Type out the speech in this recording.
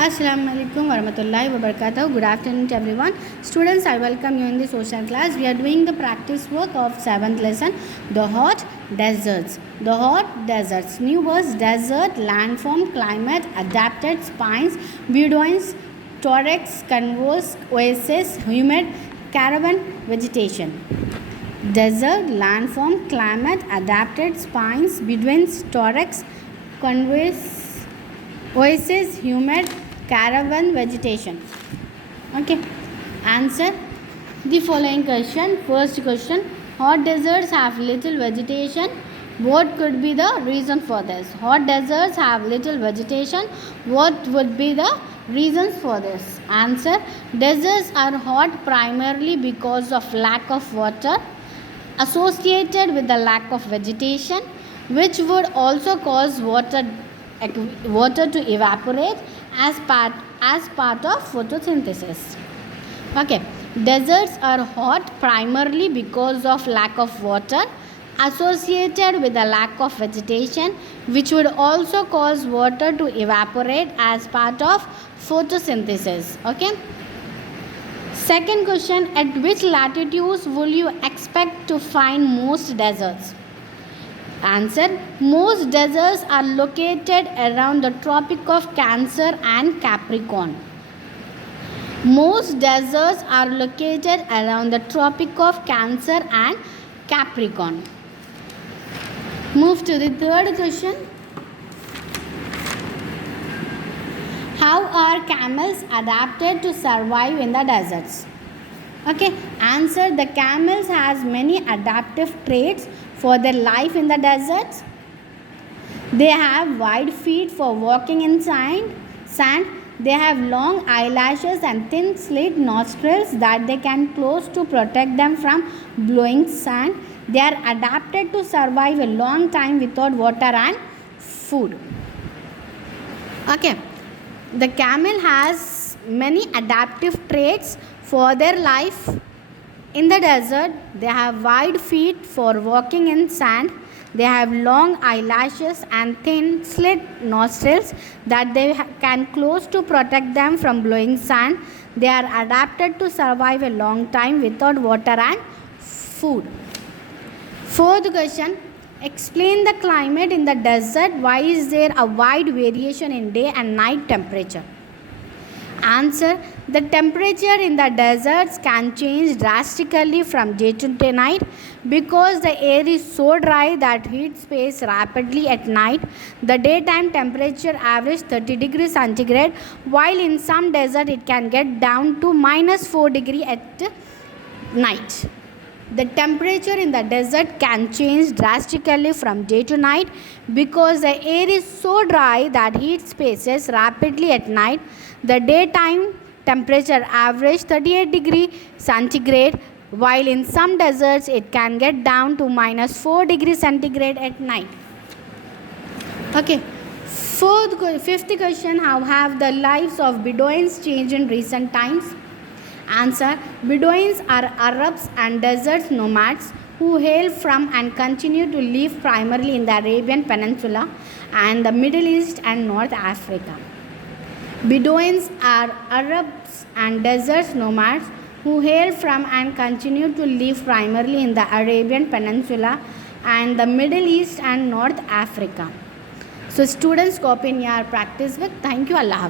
Assalamualaikum warahmatullahi wabarakatuh. Good afternoon to everyone. Students, I welcome you in the social class. We are doing the practice work of 7th lesson, the hot deserts. The hot deserts. New words: desert, landform, climate, adapted, spines, beduines, thorax, converse, oasis, humid, caravan, vegetation. Desert, landform, climate, adapted, spines, beduines, thorax, converse, oasis, humid, caravan, vegetation. Okay. Answer the following question. First question: hot deserts have little vegetation. What could be the reason for this? Hot deserts have little vegetation. What would be the reasons for this? Answer: deserts are hot primarily because of lack of water associated with the lack of vegetation, which would also cause water to evaporate as part of photosynthesis. Okay, deserts are hot primarily because of lack of water associated with the lack of vegetation, which would also cause water to evaporate as part of photosynthesis. Okay. Second question: at which latitudes will you expect to find most deserts? Answer: most deserts are located around the Tropic of Cancer and Capricorn. Most deserts are located around the Tropic of Cancer and Capricorn. Move to the third question. How are camels adapted to survive in the deserts? Okay, answer: the camels has many adaptive traits for their life in the deserts. They have wide feet for walking in sand. They have long eyelashes and thin slit nostrils that they can close to protect them from blowing sand. They are adapted to survive a long time without water and food. Okay, the camel has many adaptive traits for their life in the desert. They have wide feet for walking in sand. They have long eyelashes and thin slit nostrils that they can close to protect them from blowing sand. They are adapted to survive a long time without water and food. Fourth question: explain the climate in the desert. Why is there a wide variation in day and night temperature? Answer: the temperature in the deserts can change drastically from day to night because the air is so dry that heat spreads rapidly at night. The daytime temperature averages 30 degrees centigrade, while in some desert it can get down to -4 degrees at night. The temperature in the desert can change drastically from day to night because the air is so dry that heat spreads rapidly at night. The daytime temperature averages 38 degrees centigrade, while in some deserts it can get down to -4 degrees centigrade at night. Okay. Fifth question: how have the lives of Bedouins changed in recent times? Answer: Bedouins are Arabs and desert nomads who hail from and continue to live primarily in the Arabian Peninsula and the Middle East and North Africa. Bedouins are Arabs and desert nomads who hail from and continue to live primarily in the Arabian Peninsula and the Middle East and North Africa. So students, copy in your practice book. Thank you. Allah Hafiz.